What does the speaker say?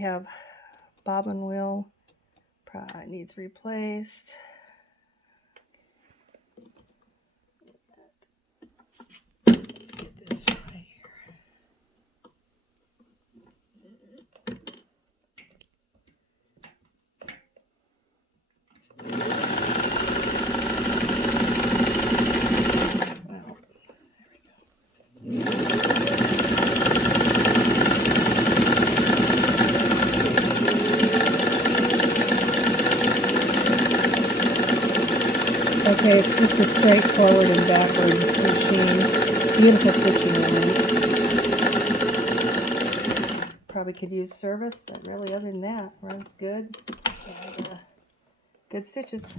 We have bobbin wheel, probably needs replaced. Let's get this right here. Okay, it's just a straightforward and backward machine. Beautiful stitching on it. Probably could use service, but really other than that, runs good. And, good stitches.